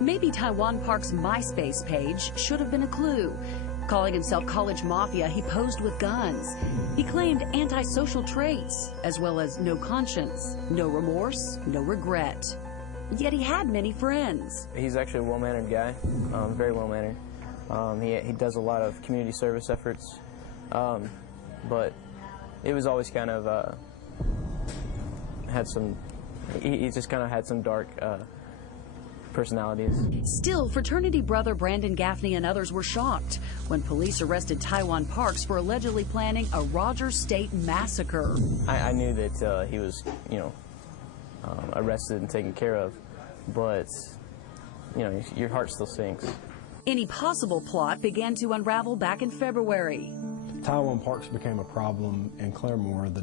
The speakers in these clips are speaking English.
Maybe Taiwan Park's MySpace page should have been a clue. Calling himself College Mafia, he posed with guns. He claimed antisocial traits, as well as no conscience, no remorse, no regret. Yet he had many friends. He's actually a well-mannered guy, very well-mannered. He does a lot of community service efforts, but it was always kind of he just kind of had some dark personalities. Still, fraternity brother Brandon Gaffney and others were shocked when police arrested Taiwan Parks for allegedly planning a Rogers State massacre. I knew that he was, arrested and taken care of, but, your heart still sinks. Any possible plot began to unravel back in February. Taiwan Parks became a problem in Claremore the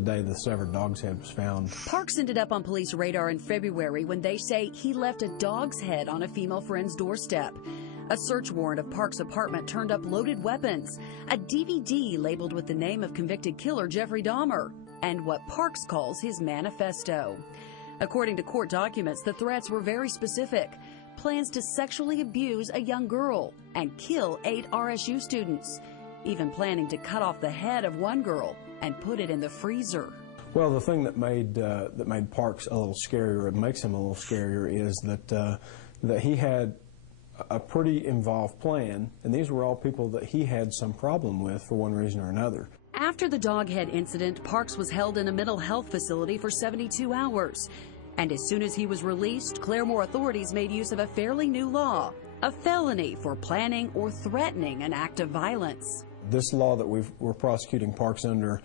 day the severed dog's head was found. Parks ended up on police radar in February when they say he left a dog's head on a female friend's doorstep. A search warrant of Parks' apartment turned up loaded weapons, a DVD labeled with the name of convicted killer Jeffrey Dahmer, and what Parks calls his manifesto. According to court documents, the threats were very specific. Plans to sexually abuse a young girl and kill 8 RSU students, even planning to cut off the head of one girl and put it in the freezer. Well, the thing that made Parks a little scarier, and makes him a little scarier, is that he had a pretty involved plan, and these were all people that he had some problem with for one reason or another. After the dog head incident, Parks was held in a mental health facility for 72 hours. And as soon as he was released, Claremore authorities made use of a fairly new law, a felony for planning or threatening an act of violence. This law that we're prosecuting Parks under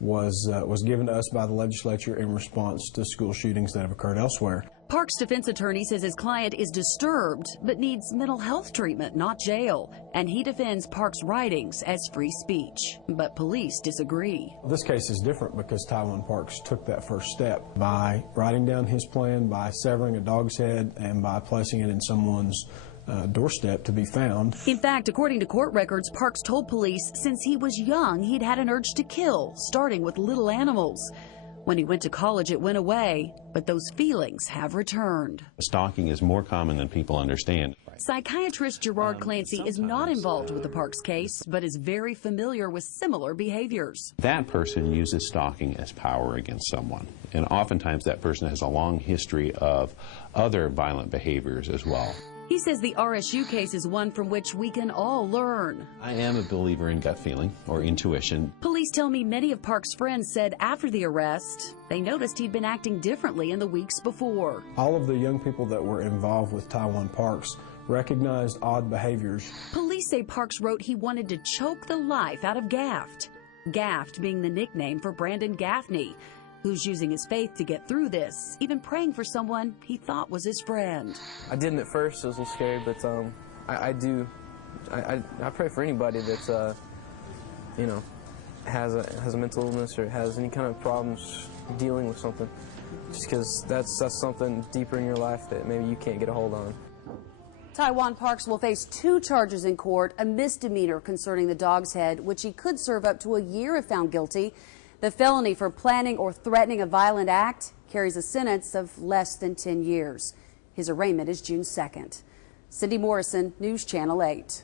was given to us by the legislature in response to school shootings that have occurred elsewhere. Parks' defense attorney says his client is disturbed but needs mental health treatment, not jail, and he defends Parks' writings as free speech. But police disagree. This case is different because Taiwan Parks took that first step by writing down his plan, by severing a dog's head, and by placing it in someone's doorstep to be found. In fact, according to court records, Parks told police since he was young he'd had an urge to kill, starting with little animals. When he went to college, it went away, but those feelings have returned. Stalking is more common than people understand. Psychiatrist Gerard Clancy is not involved with the Parks case, but is very familiar with similar behaviors. That person uses stalking as power against someone, and oftentimes that person has a long history of other violent behaviors as well. He says the RSU case is one from which we can all learn. I am a believer in gut feeling or intuition. Police tell me many of Parks' friends said after the arrest, they noticed he'd been acting differently in the weeks before. All of the young people that were involved with Taiwan Parks recognized odd behaviors. Police say Parks wrote he wanted to choke the life out of Gaft. Gaft being the nickname for Brandon Gaffney, who's using his faith to get through this, even praying for someone he thought was his friend. I didn't at first, it was a little scary, but I pray for anybody that's, has a mental illness or has any kind of problems dealing with something, just because that's something deeper in your life that maybe you can't get a hold on. Taiwan Parks will face 2 charges in court, a misdemeanor concerning the dog's head, which he could serve up to a year if found guilty. The felony for planning or threatening a violent act carries a sentence of less than 10 years. His arraignment is June 2nd. Cindy Morrison, News Channel 8.